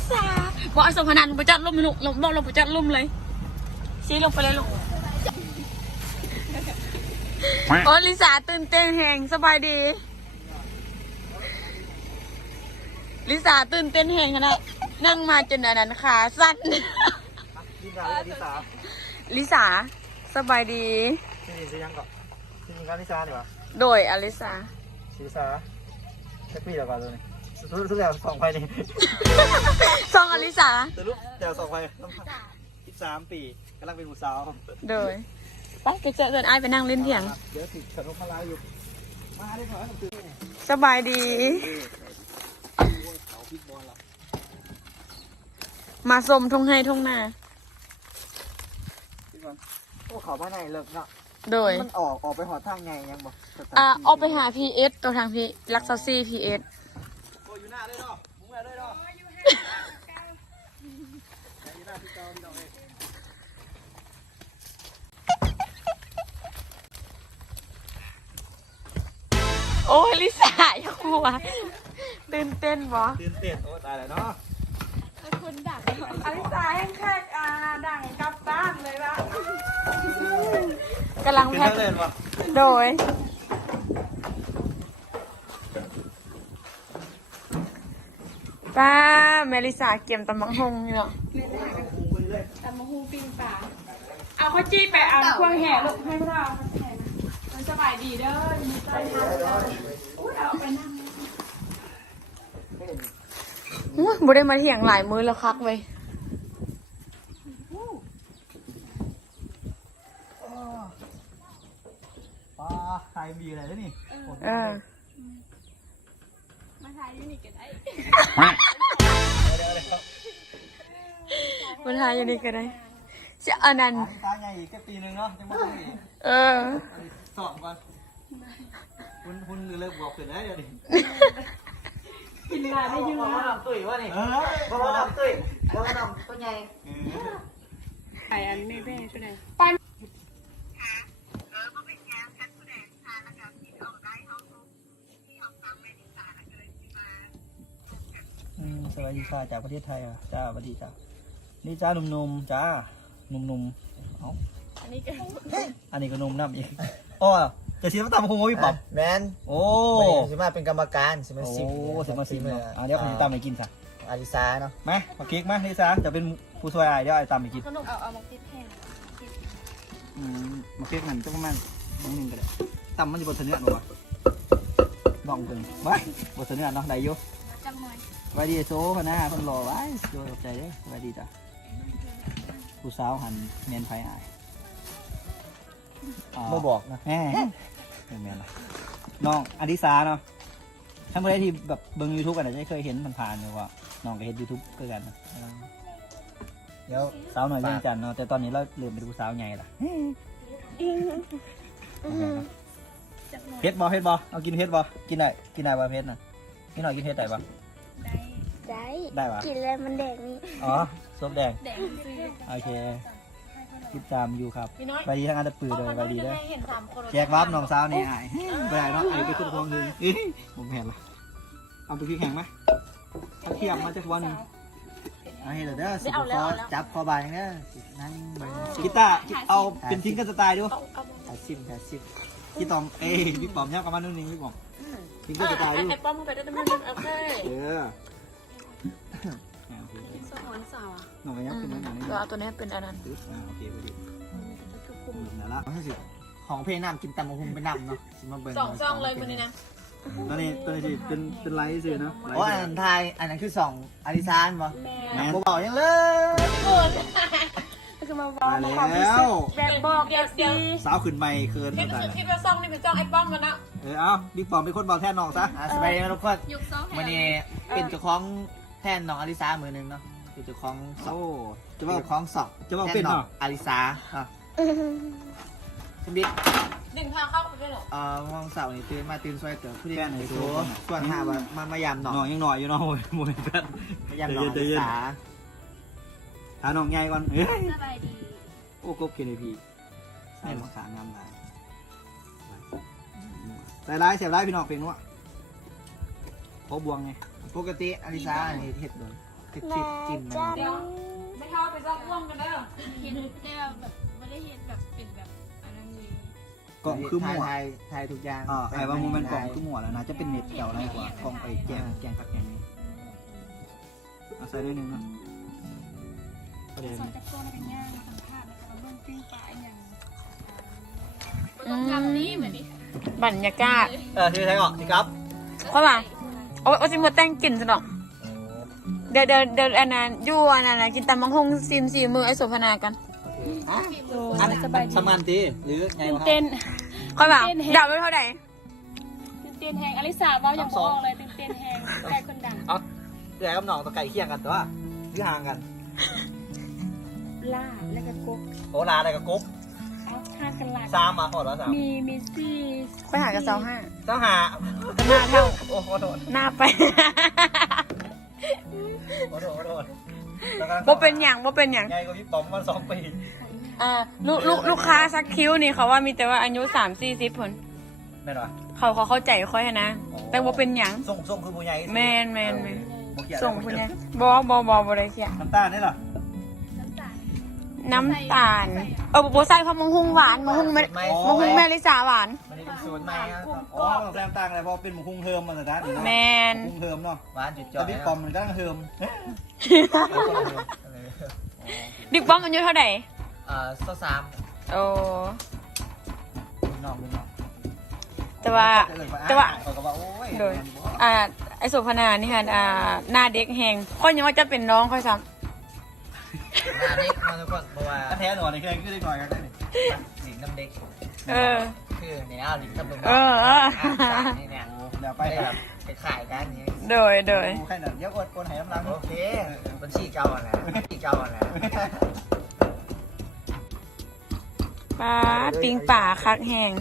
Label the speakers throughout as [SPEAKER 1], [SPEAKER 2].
[SPEAKER 1] สาบอกไอ้สมพนันลงไปจัดลุ่มลูกบอกลงไปจัดลุ่มเลยชี้ลงไปเลยลูกโอ้ลิสาตื่นเต้นแหงสบายดีลิสาตื่นเต้นแหงขนาดนั่งมาจนอันนั้นขาสั้นลิสาสบายดี
[SPEAKER 2] ชื่อยังก่อนชื่อยังลิซ่าดีกว่า
[SPEAKER 1] โดยอลิสา
[SPEAKER 2] ลิซ่าแค่ปีเดียวกันเลยทุกอย่างส่องไปนี่
[SPEAKER 1] ซองอลิสา
[SPEAKER 2] แต่ลูกเดี๋ยวส่องไป13 ปีกำลังเป็นผู้สาว
[SPEAKER 1] โดยไปเจอกันไอ้ไปนั่งเล่นเถียง
[SPEAKER 2] เดี๋ยวติดขนมพลายอยู่มาได้ขอ
[SPEAKER 1] สบายดีมาสมทงให้ทงนา
[SPEAKER 2] โอ้เขาบ้านไหนเลิกเนาะ
[SPEAKER 1] โดย
[SPEAKER 2] มันออกไปหอทางไงยังบอก
[SPEAKER 1] ออกไปหา PS ตัวทางพี่ลักซซี่ PS
[SPEAKER 2] โอ้อยู่หน้าเลยเนาะมึงมาเลยเนาะอยู่หน้าที่เก่าที่เราเอง
[SPEAKER 1] โอ้ลิซ่าอย่ากลัวตื่นเต้นบ่
[SPEAKER 2] ตื่นเต้นโอ้ตายแล้วเนาะ
[SPEAKER 1] คุณดังอลิซ่าแห้งแค่ดังกลับบ้านเลยว่ะกำลังแพ็คโดยป้าเมลิสาเกี่ยมตำมังฮงเนาะตำมังฮงปิ้งปลาเอาข้าวจี้ไปเอาพวงแห่ลูกให้พวกเรามันสบายดีเด้อมีใจทำเด้ออุ้ยเอาไปนั่งบุได้มาเถียงหลายมื้อแล้วคักเว้ย
[SPEAKER 2] ป้าใครมีอะไรแล้วนี่
[SPEAKER 1] มาถ่ายยูนิคกันได้มาถ่ายยูนิคกันได้จะอันนั้น
[SPEAKER 2] ตาใหญ่อีกแค่ปีนึงเนาะจะมาอีกสอบก่อนคุณเลิกบอกเสร็จแล้วเดี๋ยวดิ
[SPEAKER 1] กินงานได้ยังไง
[SPEAKER 2] ตุ้ยวะนี่บ่มาดำตุ้ยบ่มาดำตัวใหญ่
[SPEAKER 1] ไอ้อันนี้แม่ช่วยหน่อยปัน
[SPEAKER 2] สวัสดีค่ะจากประเทศไทยอ่ะจ้าสวัสดีจ้านี่จ้าหนุ่มๆจ้าหนุ่มๆเอาอันนี้ก็หนุ่มน้ำอีกอ๋อจะชิมตำคงพี่ป๊อป
[SPEAKER 3] แมน
[SPEAKER 2] โอ้
[SPEAKER 3] สิมาเป็นกรรมการสิมาสิ
[SPEAKER 2] สิมาเดี๋ยวผมจะตำไปกินซะ
[SPEAKER 3] อาริซาเนาะ
[SPEAKER 2] มาเค้กมาลิซ่าจะเป็นผู้ช่วยเดี๋ยวไอ้ตำไปกิน
[SPEAKER 1] ขนมเอามาคิดแห้ง
[SPEAKER 2] มาเค้กมันต้องประมาณนึงก็ได้ตำมันจะบดเนื้อหนูวะลองดูไว้บดเนื้อเนาะได้อยู่สวัสดีโซ่พนะคนรอไว้โซ่ขอบใจเด้อสวัสดีจ้ะผู้สาวหันเมียนไฟอาย
[SPEAKER 3] ไม่บอกนะ
[SPEAKER 2] แม่เป็นเมียนอะไรน้องอดิสาเนาะท่านผู้ใดที่แบบเบิ่ง YouTube กันอาจจะเคยเห็นผ่านๆเลยว่าน้องก็เห็น YouTube ก็กันนะเดี๋ยวสาวหน่อยเรื่องจันเนาะแต่ตอนนี้เราเริ่มเป็นผู้สาวใหญ่ละเพชรบอเอากินเพชรบอกินได้บอเพชรนะกินหน่อยกินเพชรได้ปะได้ปะ
[SPEAKER 4] กินแล้วมันแดงนี่
[SPEAKER 2] อ๋อส้มแดงโอเคติดตามอยู่ครับไปดีทั้งอันตะปือเลยไปดีด้วยแจกวับน้องสาวนี่หายไปไหนเนาะไอ้ไปขึ้นคลองนึงผมเห็นละเอาไปขี้แข็งไหมเอาเทียมมาจากวันนึง
[SPEAKER 3] เอาให้เด้อสิบคอจับคอบายเนี่ยนั่ง
[SPEAKER 2] กีตาร์เอาเป็นทิ้งกันสไตล์ด้วย
[SPEAKER 3] 80
[SPEAKER 2] พี่ตอมพี่ปอมเนี่ยประมาณนึงพี่ปอมทิ้งกันสไตล์ด้วย
[SPEAKER 1] ไอ้ป้อมไปได้ตั้งแต่โอเคสมอนสาว
[SPEAKER 2] หน่อยยังเป็นหนังนี่
[SPEAKER 1] ตัวตัวนี้เป็นอันนั้น
[SPEAKER 2] โอเคพอดีนั่นละ
[SPEAKER 3] ของเพลงน้ำกินตำมะฮุงเป็นน้ำเนาะมาเบิ่ง
[SPEAKER 1] ซองเลยวันนี้นะ
[SPEAKER 2] ตอนนี้เป็นไลท์เสียเนาะ
[SPEAKER 3] อ๋ออันนั้นไทยอันนั้นคือ2อาริซานป่ะบ่บอกยังเลย
[SPEAKER 1] คือมาบอกมาแล้วแบบบอกเดี๋ยว
[SPEAKER 2] สาวขึ้นใหม่เคิน
[SPEAKER 1] คิดว่าซองนี่เป็นซองไอ้ป้อมมันนะ
[SPEAKER 2] เอาบิ๊กปอมเป็นคนบอกแทนน้องซะ
[SPEAKER 3] สบายดีนะทุกคนวันนี้เป็นเจ้าของแทนน้องอาริซามือนึงเนาะเป็นเจ้าของสองจะว่าของสอง
[SPEAKER 2] จะว่าเป็นน้อง
[SPEAKER 3] อาริซาคุณบิ๊ก
[SPEAKER 1] ดึงพาเข้าไปด้วยหรอ
[SPEAKER 3] มองเสาร์นี่ตื่นซอยเต๋อผู้ที่ไหนตัวส่วนหาว่ามายามหนอง
[SPEAKER 2] ยังหน่อยอยู่เนาะโมยกัน
[SPEAKER 3] มายามหนองอาริซา
[SPEAKER 2] หาน้องใหญ่ก่อน
[SPEAKER 4] สบายดี
[SPEAKER 2] โอ้กบเกลีพี่ใส่มะขามงามลายลายเสียบลายพี่น้องเป็นวะโคบวงไง
[SPEAKER 3] ปกติอาริซาอันนี้เห็ดเลยคิดจิ้มมัน
[SPEAKER 1] เดี๋ยวไม่เข้าไปซอกร่วมกันเด้อ
[SPEAKER 4] เห็นแต่แบบไม่ได้เห็นแบบเป็นแบบอันนั้นเลย
[SPEAKER 2] กล่องคือหมว
[SPEAKER 3] ไทยทุกอย่าง
[SPEAKER 2] ไอ้ว่ามันเป็นกล่องคือหมวแล้วนะจะเป็นเม็ดเก่าอะไรกว่ากล่องไอ้แกงผักแกงนี่เอาใส่ด้วยนึงนะประเดี๋ยว
[SPEAKER 5] สอนจากตัวในเป็นย่างสัมภาษณ์นะคะเบื้องปิ้งปลาอย่าง
[SPEAKER 4] ต้องทำนี้เหมือนนี้
[SPEAKER 1] บรรยากาศ
[SPEAKER 2] ที่ไทยออกสิครับ
[SPEAKER 1] เพราะว่าเอาสิมาแต่งกลิ่นซะหน่อยเดี๋ยวอันนั้นยู่อันนั้นนะกินตำมังฮงซีม4 มือไอ้โสพนากัน
[SPEAKER 2] อันนี้สมันตีหรือไงวะ
[SPEAKER 5] เต้น
[SPEAKER 1] ค่อยว่าเดาไว้เท่าไหร่
[SPEAKER 5] เต้นแหงอลิสาว่าอย่างบอกเลยเต้นแหงใกล้คนดัง
[SPEAKER 2] เอาเดี๋ยวกับน้องตัวไก่เคียงกันตัวยื้อห่างกัน
[SPEAKER 5] ล่าแล้วก็กก
[SPEAKER 2] โอ้ลาอะไรกับกุ๊ก
[SPEAKER 5] เอาทานกันหลาย
[SPEAKER 2] 3มาขอแล้ว3
[SPEAKER 5] มีซี่
[SPEAKER 1] ค่อยหากันเสาห้า
[SPEAKER 2] เจ้าหา
[SPEAKER 1] หน้าเท่า
[SPEAKER 2] โอ้ขอโทษ
[SPEAKER 1] หน้าไป
[SPEAKER 2] ขอโทษ
[SPEAKER 1] บ่เป็นหยังบ่เป็นหยัง
[SPEAKER 2] ไงก็พี่ปอมมา2 ปี
[SPEAKER 1] ลูกค้าซักคิ้วนี่เขาว่ามีแต่ว่าอายุ3-40 ผล
[SPEAKER 2] แม่นวะ
[SPEAKER 1] เขาเข้าใจค่อยนะ แต่บ่เป็นหยัง
[SPEAKER 2] ส่งคือผู้ใหญ่
[SPEAKER 1] แมน
[SPEAKER 2] บ่เขียน
[SPEAKER 1] ส่งคุณเนี่ยบ่ได้เสีย
[SPEAKER 2] น้ำตาลนี่เหรอ
[SPEAKER 1] น้ำตาลบ่ใส่เพราะมังหุงหวานมังหุงแม่ลิสาหวาน
[SPEAKER 3] มันนี่เป็นสูตรใหม่นะ
[SPEAKER 2] อ๋อแซมต่างเลยเพราะเป็นหมูคุ้งเฮิมมาแต่ด้านนี้
[SPEAKER 1] แมน
[SPEAKER 2] คุ้งเฮิมเนาะ
[SPEAKER 3] หวานจุดจ่
[SPEAKER 2] แต่
[SPEAKER 3] อย
[SPEAKER 2] พี่ปอมมันก็ต้องเฮิม
[SPEAKER 1] บิ๊กป้อมอายุเท่าไหร่
[SPEAKER 3] สาม
[SPEAKER 1] โอ้
[SPEAKER 2] น้อง
[SPEAKER 1] แต่ว่า
[SPEAKER 2] เขาก็ว่าโอ้ย
[SPEAKER 1] โดยไอโสพนานี่ค่ะหน้าเด็กแหงค่อยยังว่าจะเป็นน้องค่อยซ้
[SPEAKER 3] หน้าเด็กมาทุกคนเพราะว่า
[SPEAKER 2] แท้หน่อยในแค่ขึ้นได้หน่อยกันได้
[SPEAKER 3] หลิงน้ำเด็ก
[SPEAKER 1] ำ
[SPEAKER 3] คือเนี่ยเอาหลิงน้ำเด็กนี่เนี่ย
[SPEAKER 2] แล้วไป
[SPEAKER 3] ไป
[SPEAKER 2] ค
[SPEAKER 3] แบ
[SPEAKER 2] รับบ
[SPEAKER 3] ไปขายกันนี่
[SPEAKER 1] โดย
[SPEAKER 2] แค่นั้นเดี๋ยวอดหายน้ำลัง
[SPEAKER 3] โอเคบัญชีเก่าอ่ะนะบัญชีเก่าอ่ะนะ
[SPEAKER 1] ป้าปิงป่าคักแหง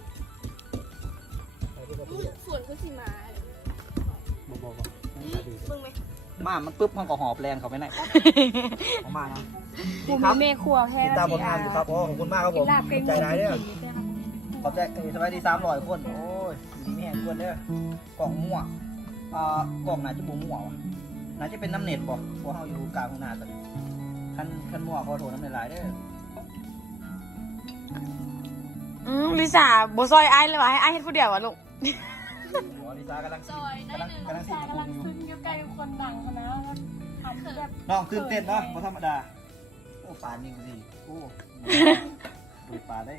[SPEAKER 4] ฝนคือสีมาเบิ่งไหม
[SPEAKER 2] มามันปุ๊บมันก็หอบแรงเขาไปไหนออกมานะ
[SPEAKER 5] กูมีเมฆขัวแค่
[SPEAKER 2] ติดตามผลงานอยู่ครับโอ้ขอบคุณมากครับผม
[SPEAKER 5] ลาบเก่ง
[SPEAKER 2] ใจร้ายเด้อขอบใจสบายดี300 คนโอ้ยดีแม่ควรเด้อกล่องมั่วกล่องน่าจะบ่มั่ววะน่าจะเป็นน้ำเน็ตบ่เพราะเฮาอยู่กลางทุ่งนาตอนนี้คันมั่วขอโทษน้ำลายเด้อ
[SPEAKER 1] ลิซ่าบ่ซอยไอ้เลยว่ะให้ไอ้เฮ็ดผู้เดียววะลูก
[SPEAKER 2] หัวลิซ่ากำลัง
[SPEAKER 4] ซอยได้หนึ่ง
[SPEAKER 2] กำลังสิ
[SPEAKER 5] กำลังขึ้นอยู่ใกล้คนดังเขานะทำแบบ
[SPEAKER 2] น้องตื่นเต้นเนาะบ่ธรรมดาโอ้ปลานิ่งสิโอ้ดูปลาได้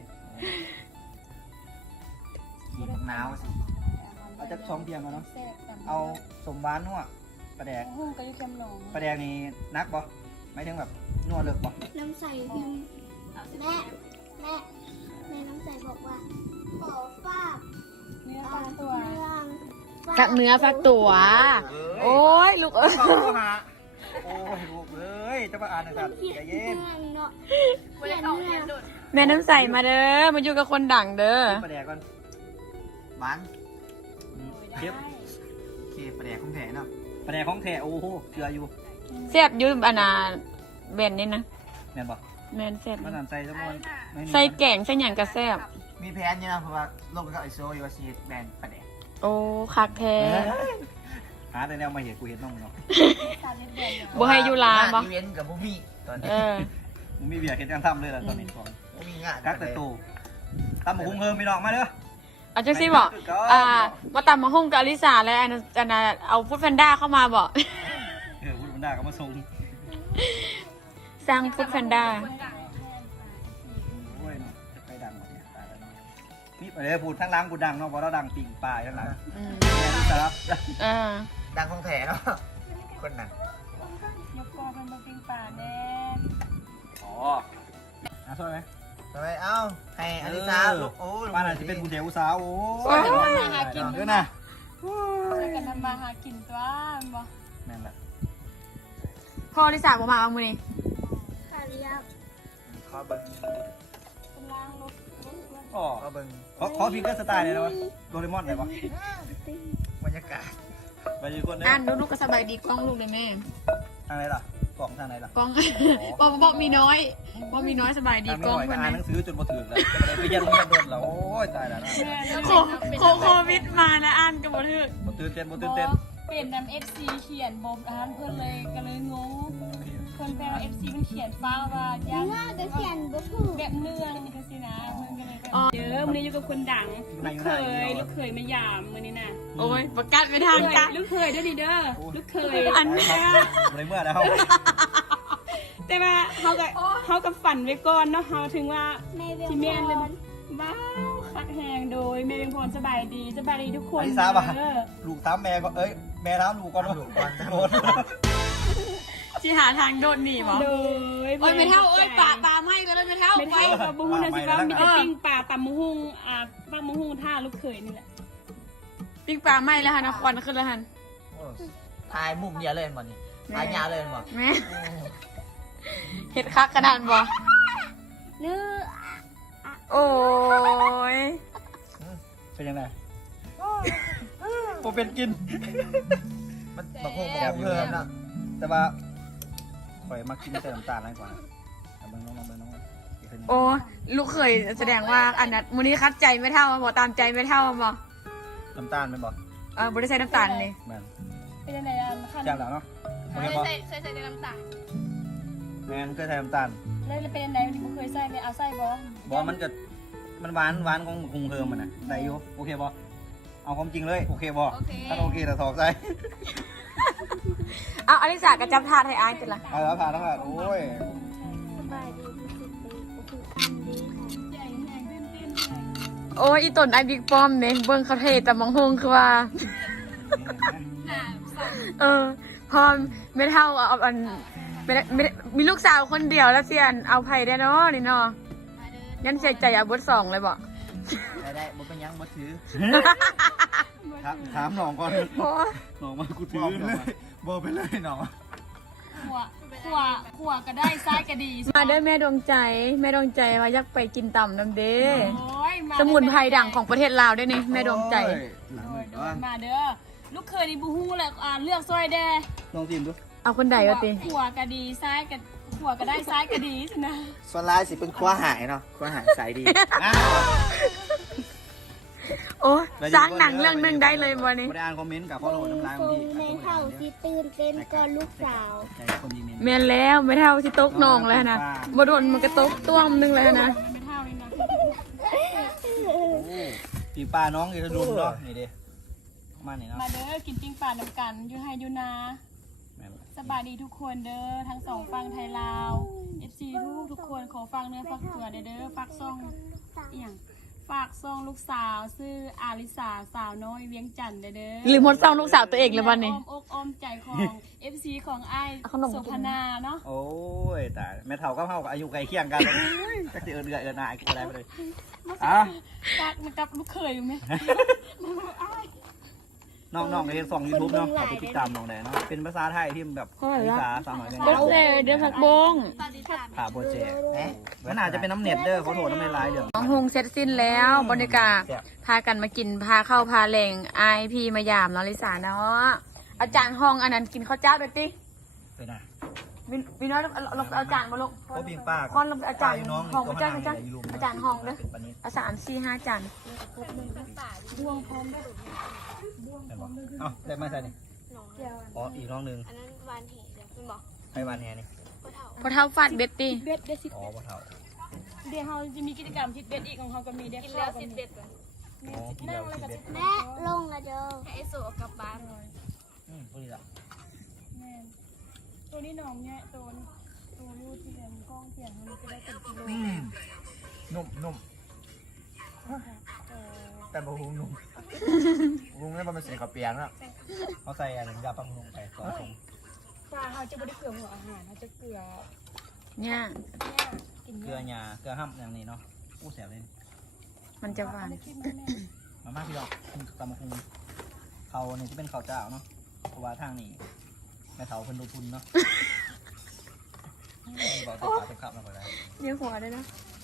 [SPEAKER 3] กินหนาวสิ
[SPEAKER 2] เอาจัก2เพียงก่อนเนาะ
[SPEAKER 5] แซ่บแบบ
[SPEAKER 2] เอาสมหวานนัวปลาแดก
[SPEAKER 5] หุ้มก็อยู่จำลอง
[SPEAKER 2] ปลาแดกนี่นักบ่หมายถึงแบบนัวเลิกบ่
[SPEAKER 4] น้ำใสพิมพ์แม่น้ำใสบอกว่าขอฝาก
[SPEAKER 5] เนื้อปลาตัว
[SPEAKER 4] เรื่อง
[SPEAKER 1] ฟักเนื้อฟักตัว โอ้ยลูกเอ้ย
[SPEAKER 2] โอ้ยลูกเอ้ยจะมาอ่านนะครับ
[SPEAKER 4] เขีย
[SPEAKER 2] ใจ
[SPEAKER 4] น
[SPEAKER 2] เย็น
[SPEAKER 4] เรื่องเนาะ
[SPEAKER 5] ไม่ได้ออกเรียนดุด
[SPEAKER 1] แม่น้ำใสมาเด้อมาอยู่กับคนดังเด้อ
[SPEAKER 2] ปลาแดกก่อน
[SPEAKER 3] หวาน
[SPEAKER 2] เก็บ
[SPEAKER 3] โอเคประเดี๋ยวของแถเนาะ
[SPEAKER 2] ปลาแดกของแท้โอ้โหเกลืออยู่
[SPEAKER 1] แซ่บอยืมแบนนี่นะ
[SPEAKER 2] แม่นบ่
[SPEAKER 1] แมนแซ่บ
[SPEAKER 2] มันนั่นใส่จำนวนไม่มี
[SPEAKER 1] ใส่แกงใส่หยังก็แซ่บ
[SPEAKER 3] มีแผนอยู่นะเพราะว่าโลกกับไอโซอยู่ว่าซีแบนประเดี๋ยว
[SPEAKER 1] โอ้คักแท้
[SPEAKER 2] หาแต่แนวมาเห็นกูเห็นน้องเนาะ
[SPEAKER 5] ตาเล็บเดือน
[SPEAKER 1] บ่ให้อยู่ร้านบ่
[SPEAKER 3] อีเวนต์กับบุมี่ตอนนี้
[SPEAKER 1] เออ
[SPEAKER 2] มึงมีเบียร์เห็นกันทำเลยล่ะตอนนี้ของ
[SPEAKER 3] บุมี่งาน
[SPEAKER 2] กักแต่โตตำหมูหุ้งเฮิมพี่น้องมาเด้อ
[SPEAKER 1] เอาจังซี่บอกมาตำมาห้องกับอลิสาแล้วอันนั้นเอาฟู้ดแพนด้าเข้ามาบอก
[SPEAKER 2] พูดมันได้ก็มาส่ง
[SPEAKER 1] สร้างฟู้ดแพนด้า
[SPEAKER 2] โอ้ยเนาะจะไปดังหมดเนี่ยตายแล้วนี่ไปเลยพูดทั้งล้างกูดังเนาะเพราะเราดังปิ่งปลายทั้งหลัง
[SPEAKER 1] อืม
[SPEAKER 2] แม่นี่ครับ
[SPEAKER 3] ดังของแถเนาะคนนั้น
[SPEAKER 5] ยกกอเป็นบะปิ้งปลาแน่
[SPEAKER 2] อ๋อโทษไหม
[SPEAKER 3] ทำไมเอ้าให้อลิซาลูกโอ้
[SPEAKER 2] บ้านอาจจะเป็นผู้เดียวสาวโอ้
[SPEAKER 5] จะทำมาหากิน
[SPEAKER 2] ด้วยนะ
[SPEAKER 5] จะกันทำมาหากินตัวมันบ่
[SPEAKER 2] แม่นแหละ
[SPEAKER 1] พ่ออลิสาบอกมาเอามือนี่
[SPEAKER 4] ขาเรียบ
[SPEAKER 3] ขอเบิ้ง
[SPEAKER 5] เป็นล่างรถ
[SPEAKER 2] อ๋อ
[SPEAKER 3] ขอเบิ้ง
[SPEAKER 2] ขอฟิกเกอร์สไตล์เลยนะวะโดเรมอนไหนวะ
[SPEAKER 3] บรรยากาศ
[SPEAKER 2] ไปดีคนเด้
[SPEAKER 1] อ่านลูกก็สบายดีกล้องลูกเลยแม่
[SPEAKER 2] ทางไหนล่ะกล่องทางไหนล่ะ
[SPEAKER 1] กล้องบอกมีน้อยบอกมีน้อยสบายดีกล้อง
[SPEAKER 2] ไป
[SPEAKER 1] เพื่อน
[SPEAKER 2] อ่าน
[SPEAKER 1] นะ
[SPEAKER 2] หนังสือจนมาถึงเลยไปเยี่ยมโรงเรียนโดนแล้วโอ้ยตายแล้วนะ
[SPEAKER 1] โควิดมาแล้วอ่านกันหมดเลย
[SPEAKER 2] บ่ตื่นเต้นบ่ตื่นเต้น
[SPEAKER 5] เป็นนำ FC เขียนบอกอาหารเพิ่นเลยก็เลยงงเพิ่นแปลว่า FC มันเขียนฟ้าว่าย่าง
[SPEAKER 4] เนื้อก็เขียนบ่ถูก
[SPEAKER 5] แบบเนื้อนี่ก็สินะเพิ่นก็เลยแบบเด้อมื้อนี้อยู่กับคนดังลูกเคยมายามมื้อนี้น่ะ
[SPEAKER 1] โอ้ยประกาศไปทางจ้ะ
[SPEAKER 5] ลูกเคยเด้อนี่เด้อลูกเคย
[SPEAKER 1] อันนี้
[SPEAKER 2] เลยเมื่อแล้ว
[SPEAKER 5] แต่ว่าเฮากับฝันไว้ก่อนเนาะเฮาถึงว่า
[SPEAKER 4] แม่เวียง
[SPEAKER 5] ที่แม่นเลย
[SPEAKER 4] พ
[SPEAKER 5] บอก
[SPEAKER 4] ร
[SPEAKER 5] ว้าวคักแหงโดยแม่เป็นพรสบายดีทุกคน
[SPEAKER 2] อลิซาป่ะ
[SPEAKER 5] เออ
[SPEAKER 2] ลูกตามแม่ก็เอ้ยแม่ท้ามลูกก่อนลูกก่อนโดน
[SPEAKER 1] สิหาทางโดดหนีบ่
[SPEAKER 5] โดย
[SPEAKER 1] โอ้ยไม่เท่าโอ้ยปลาไหม้แล้วไม่เท่า
[SPEAKER 5] ไม่
[SPEAKER 1] ไป
[SPEAKER 5] เท่ากับบุ้งนะสิว่ามีแต่ปิ้งปลาตำมะฮุ่งฟังมะฮุ่งท่าลูกเขยนี่แหละ
[SPEAKER 1] ปิ้งปลาไหม้แล้วฮะนะควันขึ้นแล้วฮัน
[SPEAKER 3] ถ่ายมุมเดียวเลยหมดนี่ถ่ายยาวเลยหมด
[SPEAKER 1] แม่เห็ดคักกระดานบ่
[SPEAKER 4] เนื้อ
[SPEAKER 1] โอ้ย
[SPEAKER 2] เป็นยังไงผมเป็นกิน
[SPEAKER 3] มันบอกพวกบอกเพิ่มนะ
[SPEAKER 2] แต่ว่าข่อยมากินแต่น้ำตาลอะไรกว่าเบิ่งน้องอีกคนนึง
[SPEAKER 1] โอ้ลูกเคยแสดงว่าอันนั้นมื้อนี้คัดใจไม่เท่าบ่ตามใจไม่เท่าบ่
[SPEAKER 2] น้ำตาลไม่บอก
[SPEAKER 1] บ่ได้ใส่น้ำตาลนี่
[SPEAKER 2] แม่น
[SPEAKER 5] เป็นยังไงขั้น
[SPEAKER 2] แซ่บแล้วเนาะโอเคบอก
[SPEAKER 5] เคยใส่ในน้ำตาล
[SPEAKER 2] แม่นเคยใส่น้ำตาล
[SPEAKER 5] แล้วเป็นยังไงวันนี้บ่เคยใส่เลยเอาใส่บ่
[SPEAKER 2] บอกมันจะมันหวานของกรุงเทพมันนะได้อยู่โอเคบอกเอาความจริงเลยโอเคบอกถ้าโอเคแต่ถอกใจ
[SPEAKER 1] เอาอลิสากระจับทาดให้อายติล่ะ
[SPEAKER 2] เอาแล้วผ่านโอ้ย
[SPEAKER 4] สบายดีรู้สึกดีโอ้โหอันดีค่ะ
[SPEAKER 5] ใหญ่แหงตื่นเต้นแหง
[SPEAKER 1] โอ้ยอีต้นไอบิ๊กป้อมเนี่ยเบิ่งเขาเทแต่มังฮงคือว่าพอไม่เท่าเอาอันไม่มีลูกสาวคนเดียวแล้วเสียนเอาไผ่ได้เนาะนี่เนาะยันเสียใจเอาบท2เลยบ่
[SPEAKER 3] ได้บ่เป็นยังบ่ถือ
[SPEAKER 2] ถามน้องก่อน
[SPEAKER 1] โอ้ย
[SPEAKER 2] น้องมากูถือเลยบอกไปเลยน้อง
[SPEAKER 5] ขวก็ได้ซ้ายก็ดี
[SPEAKER 1] มาเด้อแม่ดวงใจว่าอยากไปกินต่ำน้ำเด้
[SPEAKER 5] โอ้ย
[SPEAKER 1] สมุนไพรดังของประเทศลาวด้วยนี่แม่ดวงใจ
[SPEAKER 5] มาเด้อลูกเคยนี่บูฮู้แหละเลือกซอยแด
[SPEAKER 2] ลองชิมดู
[SPEAKER 1] เอาคนใดวะติ
[SPEAKER 5] ขวก็ดีซ้ายก็ขวก็ได้ซ้ายก็ดีสินะ
[SPEAKER 3] ส่วนลายสิเป็นคว้าหายเนาะคว้าหายสายดี
[SPEAKER 1] โอ้ยสร้างหนังเรื่องหนึงได้เลยวันนี้
[SPEAKER 2] ไม่ได้อ่านคอมเมนต์กับพ่อโหลดน้ำลายบางที
[SPEAKER 4] ในเท่าที่ตื่นเต้นก่อนลูกสาว
[SPEAKER 2] ใจคนดีเมน
[SPEAKER 1] แม่นแล้วไม่เท่าที่ตกนองแล้วนะบ่โดนมันก็ตกต้วมหนึงเลยนะ
[SPEAKER 5] มันไม่เท่าเลยนะ
[SPEAKER 2] ปีป้าน้องอีกทะลุเนาะนี่เด้มานี่เนาะ
[SPEAKER 5] มาเด้อกินปิ้งปลาน้ำกันอยู่ไฮยูนาสบายดีทุกคนเด้อทั้งสองฟังไทยลาว FC ทุกคนขอฟังเนื้อฟักตัวเด้อฝากซ่องฝากซ่องลูกสาวชื่ออาลิสาสาวน้อยเวียงจันทร์เด้อ
[SPEAKER 1] หรือหมดซองลูกสาวตัวเองเลยวันนี้
[SPEAKER 5] อ้อมอกอ้อมใจของ FC ของไอ้
[SPEAKER 1] เอาขนม
[SPEAKER 5] โสพนาเนาะ
[SPEAKER 2] โอ้ยตายแม่เฒ่าก็เท่ากับอายุใกล้เคียงกันจักสิเดือหน่ายกูอะไรไปเลยอ่ะ
[SPEAKER 5] กักกับลูกเคยอยู่ไหม
[SPEAKER 2] น้องๆในส่องยูทูบเนาะเอาไปติดตามน้องได้เนาะเป็นภาษาไทยที่แบบภาษาสาวหน่อยกัน
[SPEAKER 1] บดเซ่เดือผักบง
[SPEAKER 2] ผ่าโปรเจกต์มันอาจจะเป็นน้ำเน็ตเด้อเขาโทษน้ำไม่ร้ายเด้อ
[SPEAKER 1] น้องฮงเสร็จสิ้นแล้วบรรยากาศพากันมากินพาเข้าพาแหล่งไอพีมายามน้องลิสาเนาะอาจารย์ห้องอันนั้นกินข้าวเจ้าด้วยติ
[SPEAKER 2] ไปนะ
[SPEAKER 1] วิน้อยเราอาจารย์มาลูก
[SPEAKER 2] เขาพิงป้า
[SPEAKER 1] คอนเราอาจารย์
[SPEAKER 2] น้อง
[SPEAKER 1] ห้องอาจารย์อาจารย์ห้องเด้อเอา3 4 5จาน
[SPEAKER 5] บ่วงพร้อมด้วย
[SPEAKER 2] เอ้าได้มาใส่นี่อ๋ออีกน้องนึง
[SPEAKER 4] อันนั้นวานเหตุเดี๋ยวคุณบอก
[SPEAKER 2] ให้วานแฮนี่
[SPEAKER 1] พอเท้าฟาดเบ็ดติ
[SPEAKER 5] เบ็ดได้สิ
[SPEAKER 2] อ๋อบ่เฒ่า
[SPEAKER 5] เดี๋ยวเราจะมีกิจกรรมทิศเบ็ดอีกของเขาก็มีเดี๋ยวเข้ากันเบ็ด
[SPEAKER 2] อ๋อกินแล้วกินเด็ด
[SPEAKER 4] แม่ลงละเด้อให้ไอโซกลับบ้าน
[SPEAKER 2] พวกนี้ละ
[SPEAKER 5] แม่ตัวนี้น้องเนี่ยตัวรูดเทียนกล้องเทียนมันจะได้เป็นกิโล
[SPEAKER 3] นุ่มแต่บ่ฮู้นุ่มลุงนี่มันเป็นสีขาวเปียกนะ
[SPEAKER 2] เขาใส่อะไรยาปั๊มลงไปก่อนส่ง
[SPEAKER 5] ปลาเขาจะไม่ได้เกลือหัวอาหารเขาจะเกลือ
[SPEAKER 1] เนี่ย
[SPEAKER 5] กิน
[SPEAKER 2] เกลือหญ้าเกลือห้ำอย่างนี้เนาะอู้แสบเลย
[SPEAKER 1] มันจะหวาน
[SPEAKER 5] คิดแม่
[SPEAKER 2] มาม่าพี่ดอกตำมะคุงเขาเนี่ยที่เป็นข้าวเจ้าเนาะเพราะว่าทางนี้แม่เฒ่าเพิ่นดูทุนเนาะบอกจะขาดจะขับมาก่อนแล้ว
[SPEAKER 1] เดี๋ยวหัวด้วยนะ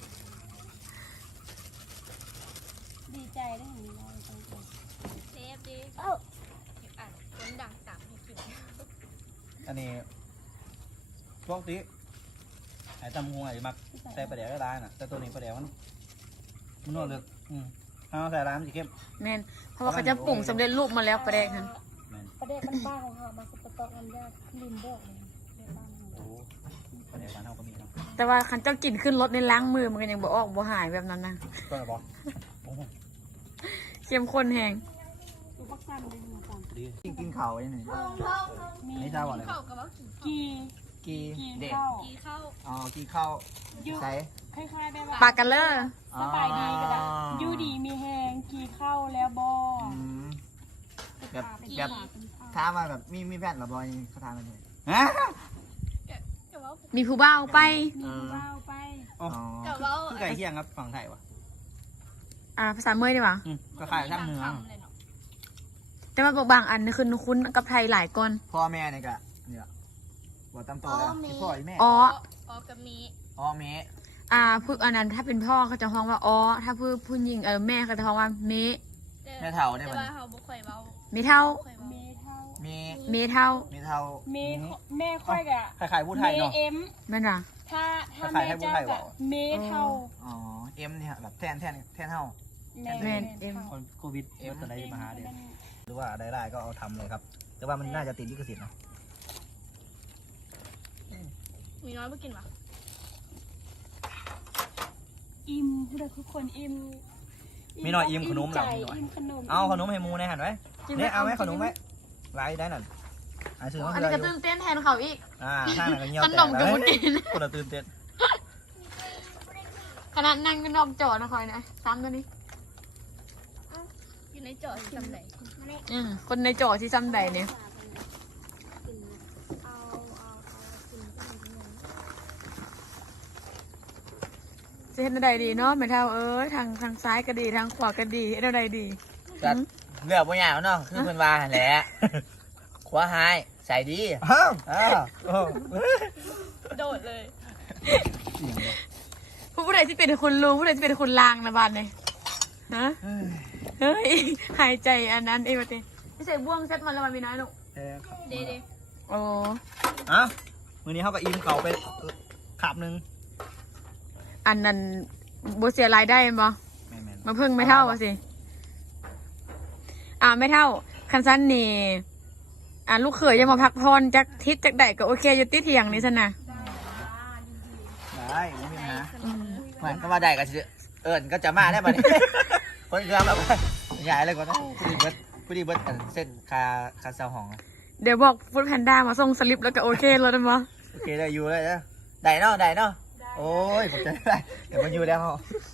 [SPEAKER 5] ดีใจได้เห็นน้องจัง
[SPEAKER 4] เซฟดีเอ้าอ่านคนดังต่ำให้กิน
[SPEAKER 2] อันนี้พวกที่ไอ้ตำมะคุงไอ้มักใส่ปลาแดกก็ได้น่ะแต่ตัวนี้ปลาแดกมันนวดเลยเอาใส่ร้านมันจะเข้ม
[SPEAKER 1] แม่นเพราะว่าเขาจะปรุงสำเร็จรูปมาแล้วประเด็นนั้น
[SPEAKER 2] แม่น
[SPEAKER 5] ประเด็นบ้านของเขามาสตอกน้ำยาลิมบอกเลยประเด็นบ้านของเรา
[SPEAKER 2] ประเดี๋ยววันเฮาก็มีเนาะ
[SPEAKER 1] แต่ว่าคันเจ้ากินขึ้นรถในล้างมือมันก็ยังบ่ออกบ่หายแบบนั้นนะ
[SPEAKER 2] ก็บอก
[SPEAKER 1] เข้มข้นแหง
[SPEAKER 5] ดูปักสั้นเลยหนูก่อน
[SPEAKER 2] กินข้าวยังไง
[SPEAKER 5] มี
[SPEAKER 2] ไม่ทราบว่าอะไร
[SPEAKER 5] กี
[SPEAKER 2] กี
[SPEAKER 5] กี
[SPEAKER 2] เด็ก
[SPEAKER 5] เข้า
[SPEAKER 2] อ๋อกีข้าวใส่
[SPEAKER 5] คล้ายๆได้ว่า
[SPEAKER 1] ปากกันเลอ
[SPEAKER 5] สบายดีก็ได้ยูดีมีแหงกีเข้าแล้วบอ
[SPEAKER 2] แบบท้ามาแบบมีแพทย์หรอบอยเขาทานกันเลยฮะ
[SPEAKER 1] มีผู้เบ้าไป
[SPEAKER 5] มีผู้เบ้าไป
[SPEAKER 2] อ๋อคือไก่เคียงครับฝั่งไทยวะ
[SPEAKER 1] ภาษาเมยดีกว่า
[SPEAKER 2] ก็ขายทางเหนือ
[SPEAKER 1] แต่ว่าบางอันนี่คือคุ้นกับไทยหลายก้อน
[SPEAKER 2] พ่อแม่เนี่ยก็เนี่ยบอกตามตัวแล้วพ่อแม่
[SPEAKER 1] อ๋อ
[SPEAKER 3] กับมี
[SPEAKER 2] อ๋อแม่
[SPEAKER 1] พูดอันนั้นถ้าเป็นพ่อเขาจะฮ้องว่าอ๋อถ้าผู้หญิงแม่เขาจะฮ้องว่าเม
[SPEAKER 2] แม่เท่าเนี่ย
[SPEAKER 3] แต่
[SPEAKER 2] มัน
[SPEAKER 3] ว่าเขาบ่ค่อยเว้า
[SPEAKER 1] เมเท่า
[SPEAKER 5] เมเท่า
[SPEAKER 2] แม่
[SPEAKER 1] เมเท่า
[SPEAKER 2] แม่เท่า
[SPEAKER 5] เมแม่ค่อยกะ
[SPEAKER 2] ขายผู้ไทยเนาะ
[SPEAKER 5] เอ็ม
[SPEAKER 1] แม่นว่ะ
[SPEAKER 5] ถ้า
[SPEAKER 2] คล้ายๆ
[SPEAKER 5] แม่
[SPEAKER 2] ให้ผู้
[SPEAKER 5] เจ้า
[SPEAKER 2] ไทย
[SPEAKER 5] กะ
[SPEAKER 2] เว้า
[SPEAKER 5] เมเท่า
[SPEAKER 2] อ๋อเอ็มเนี่ยแบบแทนเท่า
[SPEAKER 5] แม่เอ็ม
[SPEAKER 2] คนโควิดเอ็มตอนไหนมาหาเด็กหรือว่าได้ก็เอาทำเลยครับ แต่ว่ามันน่าจะติดลิขสิทธิ์เนาะ
[SPEAKER 3] มีน้อยบ่กินวะ
[SPEAKER 5] อิ่มทุกคนอิ่ม
[SPEAKER 2] มีหน่อยอิ่มขนมเหรอ
[SPEAKER 5] อิ่มขนม
[SPEAKER 2] เอาขนมให้มูในหันไว้เนี่ยเอาไหมขนมไหมไว้ได้นั่นซื้อมา
[SPEAKER 1] อัน
[SPEAKER 2] เพื่
[SPEAKER 1] นี้
[SPEAKER 2] อ
[SPEAKER 1] ก็
[SPEAKER 2] อยู่
[SPEAKER 1] ตื่นเต้นแทนเขาอีก
[SPEAKER 2] ข้างหลังก็เงี้ยว
[SPEAKER 1] ข
[SPEAKER 2] แต
[SPEAKER 1] น
[SPEAKER 2] ก
[SPEAKER 1] ม
[SPEAKER 2] แล้
[SPEAKER 1] กับ
[SPEAKER 2] ว
[SPEAKER 1] มุดิน
[SPEAKER 2] คนละตื่นเต้น
[SPEAKER 1] ขนาดนั่งก็นอกจอนะคอยนะซ้ำตัวนี้
[SPEAKER 3] อยู่ในจอที่ทำไหน
[SPEAKER 1] คนในจอที่ซ้ำใดเนี่ย จะเห็นอะไรดีเนาะไม่เท่าทางซ้ายก็ดีทางขวาก็ดีเห็นอะไรดี
[SPEAKER 3] ก็เลือกบ่ยากเนาะคือเพิ่นว่าหั่นแหละขวาหายใส่ดี
[SPEAKER 2] อ้าว
[SPEAKER 5] โดดเลย
[SPEAKER 1] ผู้ใดที่เป็นคนรู้ผู้ใดที่เป็นคนลางนะบ้านเนี่ยฮะเฮ้ยหายใจอันนั้นเองวะเต้ไม่ใช่บ่วงเซ็ตมันแล้วมันมีน้อยลูก
[SPEAKER 3] เด้
[SPEAKER 1] โอ้
[SPEAKER 2] มือนี้เขากับอิ่มเขาไปขับนึง
[SPEAKER 1] อันนั้นโบเสียรายได้มั้ย
[SPEAKER 2] แม่น
[SPEAKER 1] มาเพิ่งไม่เท่าสิไม่เท่าคันสั้นนี่ลูกเขยจะมาพักพรจากทิศจากใดก็โอเคอยู่ติเถียงนี่ซะนะ
[SPEAKER 2] ได้ไม่มีปัญหา
[SPEAKER 3] เหมือนก็ว่าได้ก็สิเอิ้นก็จะมาได้บัดนี้คนคือแบบใหญ่เลยก่อนนะผู้ดีเบิดอันเส้นคาเซาห้อง
[SPEAKER 1] เดี๋ยวบอกฟุตแพนด้ามาส่งสลิปแล้วก็โอเคแล้วนะมั้ย
[SPEAKER 3] โอเคได้อยู่เลยนะได้เนาะโอ้ยผมจะได้เดี๋ยวมันอยู่แล้ว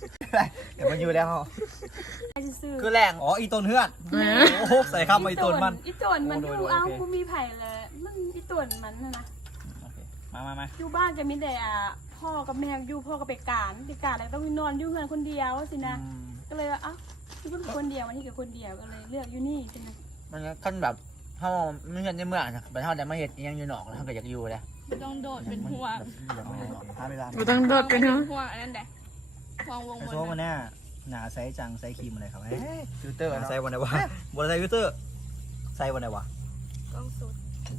[SPEAKER 3] คือแรง
[SPEAKER 2] อ๋ออีต้นเฮือนโอ้โหใส่ข้ามมาอีต้นมัน
[SPEAKER 5] อีต่วนมันดูเอากูมีไผ่เลยมันอีต่วนมันนะ
[SPEAKER 2] โอเคมา
[SPEAKER 5] อยู่บ้านจะมีแต่พ่อกับแม่อยู่พ่อกับไปการแล้วต้องนอนอยู่เพื่อนคนเดียวสินะก็เลยว่าที่เพิ่งคนเดียววันนี้กับคนเดียวก็เลยเลือกอยู่นี่สินะ
[SPEAKER 3] มันขั้นแบบเขาไม่ใช่ในเมืองนะแต่เขาได้มาเห็ดยังอยู่นอกแล้วเขาก็อยากอยู่เลย
[SPEAKER 5] ต้องโดดเป็นห่วง
[SPEAKER 2] อยากไม่ได้หรอกหาเวลา
[SPEAKER 1] กูต้องโดดกันเนาะ
[SPEAKER 5] ห่วงอันนั้นแหละห่วงวง
[SPEAKER 2] ไอโซ่มันเนี่ยหนาไซจังไซครีมอะไรครับ
[SPEAKER 3] ฟิลเตอร์
[SPEAKER 2] ไซวันไหนวะบนไซฟิลเตอร์ไซวันไหนวะ
[SPEAKER 5] ต้องสุด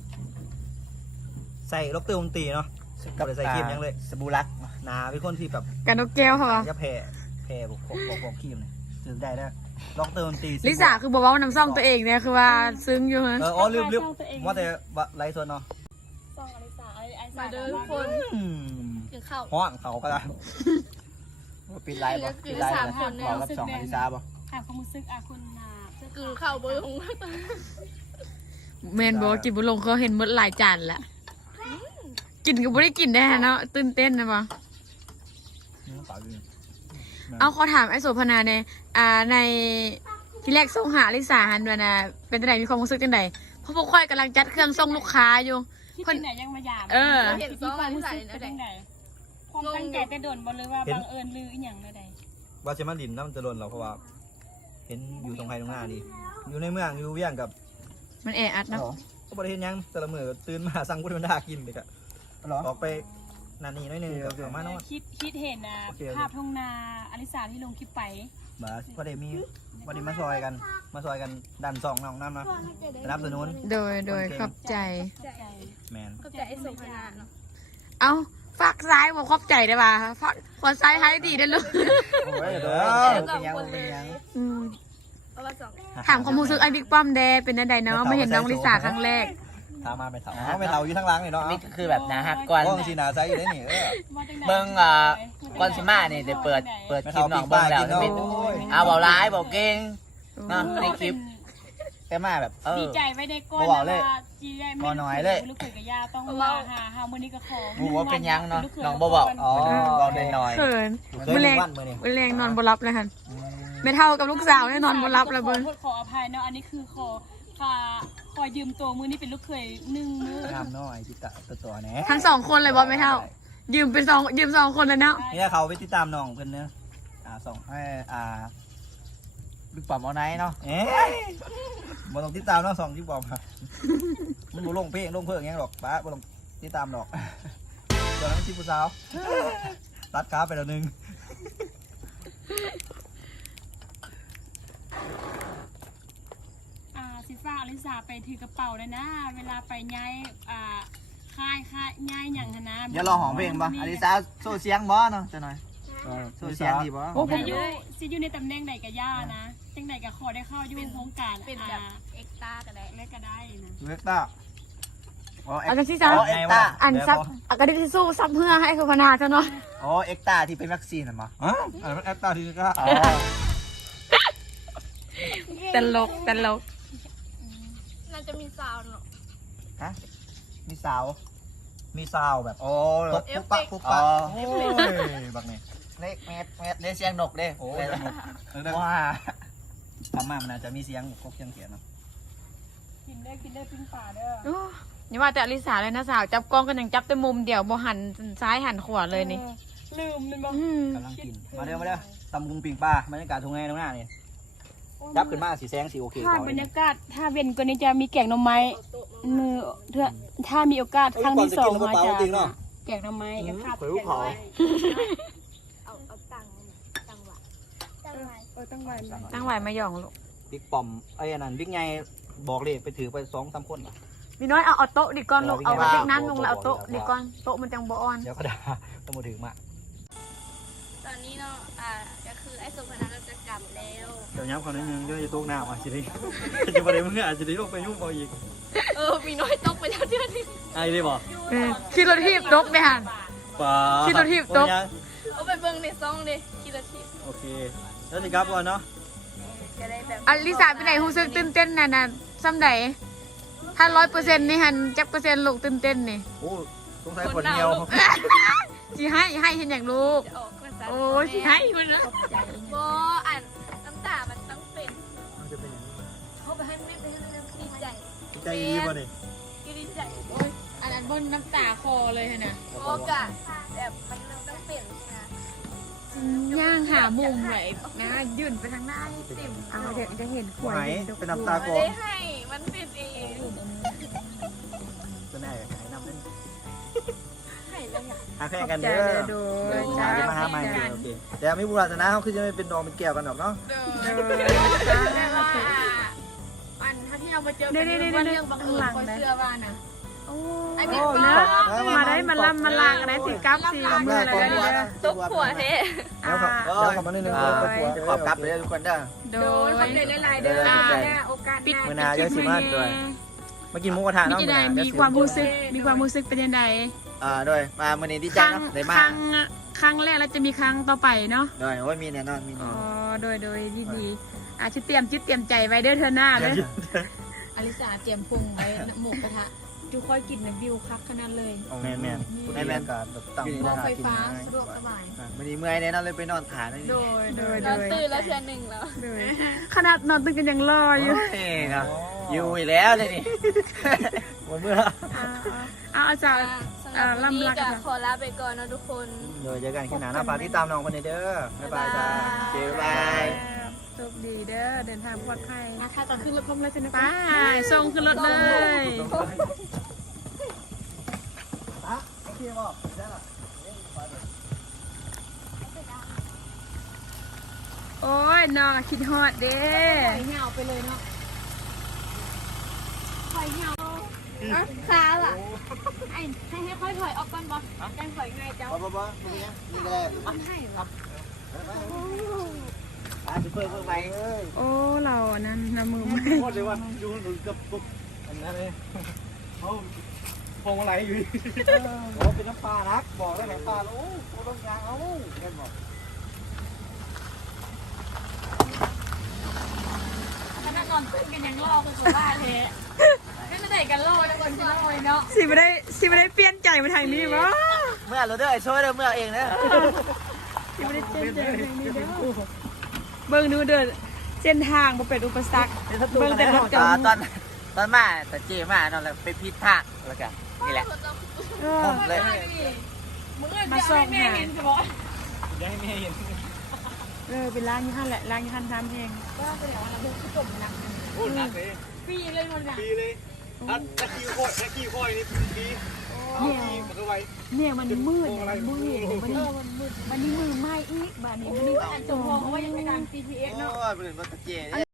[SPEAKER 2] ใส่ล็อกเตอร์มตีเนาะกับไซครีมยังเลย
[SPEAKER 3] สบู่รัก
[SPEAKER 2] หนาเป็นคนที่แบบ
[SPEAKER 1] กันนกแก้วเหรอ
[SPEAKER 2] จะแพ้บอกครีมเนี่ยถึงได้แล้วล็อกเตอร์มตี
[SPEAKER 1] ลิซ่าคือบอกว่าน้ำซ่อมตัวเองเนี่ยคือว่าซึ้งอยู่ฮะ
[SPEAKER 2] ลืมว่าแต่ไลฟ์สดเนาะ
[SPEAKER 5] ซองอลิสาไอซ์
[SPEAKER 3] มาเด้อทุกคนกินข้าว
[SPEAKER 2] ห้องเขาก็ได้
[SPEAKER 3] ปิดไลฟ์ป่ะปิดไลฟ์นะบอกกับ2อลิซาป่ะ
[SPEAKER 5] ความรู้สึกคุณ
[SPEAKER 3] กินข้าวบ่ลง
[SPEAKER 1] แมนบอกว่ากินบุลงเขาเห็นหมดหลายจานละกินก็ไม่ได้กินได้เนาะตื่นเต้นนะปะเอาขอถามไอโสพนาเนี่ยในที่แรกส่งหาลิซ่าฮันด้วยนะเป็นจังไดมีความรู้สึกจังไดเพราะพวกค่อยกำลังจัดเครื่องส่งลูกค้าอยู่
[SPEAKER 5] คนไหนยังมาหยาบมีความรู้สึกเป็นยังไงความตั้งใจแต่โดนบอลเลยว่าบังเอิญลืออีหยังเลยใด
[SPEAKER 2] ว่าจะมาดินน้ำจะลนเราเพราะว่า เห็นอยู่ตรงไทยตรงหน้านี่อยู่ในเมืองอยู่เวียงกับ
[SPEAKER 1] มันแออัดเนาะ
[SPEAKER 2] ก็ประเทศยังแต่ละมือตื่นมาสั่งพุทธมันดากินเลยกะออกไปนานี่น้อยนึงกับเอามาโน่น
[SPEAKER 5] คิดเห็นภาพทุ่งนาอลิสาที่ลงคลิปไป
[SPEAKER 2] มาประเดี๋ยวมีประเดี๋ยวมาซอยกันดันสองน้องน้ำนะสนับสนุน
[SPEAKER 1] โดยขอบใจ
[SPEAKER 2] แมน
[SPEAKER 3] ก็จะไอ้สุพนาเนาะ
[SPEAKER 1] เอาฝักซ้ายบอกขอบใจได้ป่ะฝักขวาซ้ายให้ดีได้ลูก
[SPEAKER 2] โอ้ยเด้อเป็นยัง
[SPEAKER 1] อืม
[SPEAKER 4] เอามาสอง
[SPEAKER 1] ถามความรู้สึกไอ้บิ๊กป้อมเดเป็นยังไงเนาะไม่เห็นน้องลิซ่าครั้งแรก
[SPEAKER 2] ถามมาไปเถาไปเถาอยู่ทั้งหลังนี่เนาะ
[SPEAKER 3] นี่คือแบบนะฮะก่อน
[SPEAKER 2] กล้องสีหนาใสอยู่ได้นี่
[SPEAKER 3] เบิ่งก่อนสิมานี่ได้เปิดคลิปน้องเบิ่งแล้วจะเป็นเอาเบาร้ายเบาเก่งเนาะในคลิปแต่มาแบบ
[SPEAKER 5] ดีใจไว้ได้ก้อนจีได้ไม่ลูกเขยกับยาต้องมาหามื้อนี้ก็ขอ
[SPEAKER 3] รู้ว่าเป็นยังเนาะน้องบ่บอกอ๋อบอกน้อย
[SPEAKER 1] เขิน
[SPEAKER 2] เคยมีวันมือนี่
[SPEAKER 1] แรงนอนบ่รับเลยค่ะไม่เท่ากับลูกสาวแน่นอนบ่รับเลยเบิ้ง
[SPEAKER 5] ขออภัยเนาะอันนี้คือขอยืมตัวมือนี้เป็นลูกเขย1 มื้อ
[SPEAKER 2] ทำน้อยติดตามตัวแหน่
[SPEAKER 1] ทั้ง2คนเลยบอไม่เท่า ยืม2คนเลยเนาะ
[SPEAKER 2] นี่เขาไปติดตามน้องเพิ่นเนาะส่งให้
[SPEAKER 3] บิ๊กปอมเอาไหนเนาะ
[SPEAKER 2] บ่ต้องติดตามเนาะ2ที่บอกมันบ่ลงเพลงลงเพิ่งยังหรอกป้าบ่ต้องติดตามดอกเดี๋ยวนั้นที่ผู้สาวตัดขาไปแล้วนึง
[SPEAKER 5] สิฟ้าอลิสาไปถือกระเป๋าเลยนะเวลาไปย้ายค่ายย้ายอย่างนะ
[SPEAKER 3] อย่ารอหอมเพลงบ่อลิซาโซเสียงบ่เนาะจะหน่อยโซเสียงดีบ่
[SPEAKER 5] สิอยู่ในตำแหน่งใดกับย่านะจังใดกับขอได้เข้าอยู่โครงการเป็นแบบเอ็กต้าก็ได้และก็ได้นะ
[SPEAKER 2] เวกต้า
[SPEAKER 1] อันนั้นที่จะอันซับอันก็ได้ที่สู้ซับเพื่อให้คือพนาเจ้าเนาะ
[SPEAKER 3] อ๋อเอ็กต้าที่เป็นวัคซีนน่ะมั้ง
[SPEAKER 2] อันนั้นแอปต้าที่ก็
[SPEAKER 1] ตลก
[SPEAKER 4] น่าจะมีซาวน์เนาะ
[SPEAKER 3] ฮะ
[SPEAKER 2] มีสาวแบบ
[SPEAKER 3] โอ้
[SPEAKER 2] ตบปุ๊บปะปุ๊บปะโอ้ยบักนี่
[SPEAKER 3] เล็กแมทได้เสียงนกเด้
[SPEAKER 2] โอ้ยว้าทำมามันอาจจะมีเสียงครบเสียงเขียนเนาะ
[SPEAKER 5] กินได้ปิ้งป่าเด้อ
[SPEAKER 1] อย่าว่าแต่อลิสาเลยนะสาวจับกล้องกันยังจับแต่มุมเดียวบ่หันซ้ายหันขวาเลยนี่
[SPEAKER 5] ลืมมันบ่
[SPEAKER 2] กำลังกินมาเด้อตำบุงปิ่งปลาบรรยากาศทุ่งนาตรงหน้านี่จับขึ้นมาสีแสงสีโอเค
[SPEAKER 5] ถ้าบรรยากาศถ้าเว้นกว่านี้จะมีแกงหน่อไม้มือถ้ามีโอกาสครั้งที่2มาจะแกงหน่อไม้กับข้าวแกงหน่อไม้
[SPEAKER 4] เอาตังค์ว่ะ
[SPEAKER 5] ตั้งไว้
[SPEAKER 1] ตั้งไหวมาหย่องลูก
[SPEAKER 2] บิ๊กปอมไอ้นั่นบิ๊กไงบอกเลยไปถือไป2-3 คน
[SPEAKER 1] มีน้อยเอาโต๊ะดิก้อนลูกเอาเด็กน้ำลงแล้วเอาโต๊ะดิก้อนโต๊ะมันจังบ่อ่อน
[SPEAKER 2] เดี๋ยวก็ด่าต้องมาถึงมา
[SPEAKER 4] ตอนนี้เนาะก็คือไอ้สุพนันเราจะกลับแล้ว
[SPEAKER 2] เดี๋ยวย้ำคำนิดนึงก็จะตกน้ำอ่ะสิได้จะประเดี๋ยวมึงอาจจะได้ลงไปยุ่งเอาอีก
[SPEAKER 4] มีน้อยตกไปแล้วเดือนนึง
[SPEAKER 2] ไอ้ได้บอก
[SPEAKER 1] ขี่รถทีบตกไปหัน ขี่รถถีบตก
[SPEAKER 4] เอาไปเบิ่งในซองดิคิดละที
[SPEAKER 2] โอเคแล้วสิครับก่อนเนาะ
[SPEAKER 4] จะได้แบบ
[SPEAKER 1] อลิสาไปไหนรู้สึกตื่นเต้นน่ะซ้ำใดถ้า100%นี่หันจักเปอร์เซ็นต์ลูกตื่นเต้นนี่
[SPEAKER 2] โอ้สงสัยฝนเหี่ยว
[SPEAKER 1] สิให้เห็นอย่างลูก
[SPEAKER 4] จะออกมาซะ
[SPEAKER 1] โอ้สิให้มันนะ
[SPEAKER 4] โบอ่านน้ำตามันต้องเป็น
[SPEAKER 2] มันจะเป็นอย่างนี้
[SPEAKER 4] เขาไปให้ไม่ไปให้ดีใจ
[SPEAKER 2] ใจดีป่ะนี่
[SPEAKER 4] ดีใจ
[SPEAKER 1] อันนั้นบนน้ำตาคอเลยนะ
[SPEAKER 4] โอกาสแบบมันต้องเปลี่ยนนะ
[SPEAKER 1] ย่างหามุมเลยนะยื่นไปทางหน้าติ่มเอาเดี๋ยวจะเห็นขวด
[SPEAKER 2] ไหนเป็นน้ำตา
[SPEAKER 4] ไม่
[SPEAKER 2] โก
[SPEAKER 4] ได้ให้มันเป็นเอง
[SPEAKER 2] จะแน่ไหนน้ำเป็น
[SPEAKER 4] ให้แล้วอย่าง
[SPEAKER 2] หาแข่งกันเด้อเดี๋ยวมาหาใหม่โอเคแต่ไม่บุญศาสนาเขาคือจะไม่เป็นดองเป็นแก้วกันหรอกเนาะ
[SPEAKER 4] แต่ว่าอันถ้าที่เรามาเจอกันว่าเรื่องบังเอิญคนเสื้อว่านะอันนี้ก็
[SPEAKER 1] มาได้มาล่ำมาลางอะไรสิกับสิมืออะไร
[SPEAKER 4] ตุ๊กหัวเท
[SPEAKER 2] แล้วขอบมาหนึ่งขอบกลับเลยทุกคนเด้อ
[SPEAKER 1] โดย
[SPEAKER 4] คนเลยหลายๆเดือนโอกาส
[SPEAKER 2] มือนาเยอะสิมากด้วยมากินหมูกระทะ
[SPEAKER 1] มี
[SPEAKER 2] เนาะ
[SPEAKER 1] จะได้มีความรู้สึกเป็นยังไง
[SPEAKER 3] ด้วยมามื่อนี้ดีใจเนาะได้มา
[SPEAKER 1] ครั้งแรกแล้วจะมีครั้งต่อไปเนาะ
[SPEAKER 3] ด้วยโอ้ยมีแน่นอนมี
[SPEAKER 1] อ๋อโดยดีอาจจะเตรียมใจไว้เด้อเธอหน้าเลยอลิสาเตรียมพุงไว้หมูกระทะจูค่อยกินในวิวคักขนาดเลย
[SPEAKER 2] แม่แม่การตั้ง
[SPEAKER 1] รถไฟฟ้าสะดวกสบาย
[SPEAKER 3] มื่อนี้เมื่อยแน่นอนเลยไปนอนฐานเลย
[SPEAKER 1] โดย
[SPEAKER 4] นอนตื่นแล้วเทือนหนึ่งแล้ว
[SPEAKER 1] ขนาดนอนตื่นกันยังรออยู่
[SPEAKER 3] นี่ครับอยู่อีกแล้วเลยนี่หมดเมื่อ
[SPEAKER 1] เอาอาจารย์
[SPEAKER 4] สำหรับวันนี้ก็ขอลาไปก่อนนะทุกคน
[SPEAKER 2] โดยเจอกันแค่หนาหน้าฝากที่ตามน้องคนนี้เด้อบ๊ายบายจ้า
[SPEAKER 3] เจ๊บาย
[SPEAKER 1] โชคดีเด้อเดินทางปลอดภัยนะคะตอนขึ้นรถพร้อมแล้วใช่ไหมป้าส่งขึ้นรถเลยโอ้ยน้องคิดฮอดเด้เหี่ยวไปเลยเนาะ
[SPEAKER 4] ค้าอ่ะ
[SPEAKER 5] ให้ค่อยถอยออกก่อนบ่จังถอยง่ายเจ้า
[SPEAKER 3] บ่นี่ก็ได้
[SPEAKER 5] ให้เหรอ
[SPEAKER 3] จะเพิ่มไป
[SPEAKER 1] โอ้เราอันนั้นน้ำมือไม่
[SPEAKER 2] โคตรเลยว่าอยู่หนุนกับปุ๊บอันนั้นเลยเขาพวงอะไรอยู่โอ้เป็นน้ำปลานักบอกได้น้ำปลาแล้วโอ้โหต้องยางเอาเล่นบอก
[SPEAKER 5] ขนาดนอนตื่นกันยังรอกันสุดบ้าเลยไม่มาได้กันรอทุกคนจะรอเนาะ
[SPEAKER 1] สิไม่ได้เปลี่ยนใจมาทางนี้วะ
[SPEAKER 3] เมื่อเราเด้อไอ้โซ่เด้อเมื่อเองนะ
[SPEAKER 1] สิไม่ได้เปลี่ยนใจมาทางนี้เด้อเบิ่งดูเด้อเส้นทางบ่เป็นอุปสรรคเบิ่งแต่รถจอด
[SPEAKER 3] ตอนมาแต่เจมาเนาะแล้วไปพิษทางแล้วกันนี่แหละ
[SPEAKER 1] เอ
[SPEAKER 3] ผ
[SPEAKER 1] อ
[SPEAKER 3] มเลย
[SPEAKER 5] มึงมาส่งแม่เห็นจะบอก
[SPEAKER 2] ยังให้แม่เห็น
[SPEAKER 1] เป็นร้านยี่ห้อแหละร้านยี่ห้อทำเอง
[SPEAKER 5] ว่าเป็นอย่างไรบุกที่จมนะ
[SPEAKER 2] โอ้หนักเลย
[SPEAKER 5] ปีเลยมันอ่ะ
[SPEAKER 2] ปีเลยนักขี้ค่อยนี่ปีมันก็ไว
[SPEAKER 1] เนี่ยมันมืดมืดมันนี่มือไหม้อีกบ้านนี้มันนี่
[SPEAKER 5] อันจมพองเขาว่ายังไม่ดัง CPS เนาะ
[SPEAKER 3] โอ้ยเป็นรถตะเกีย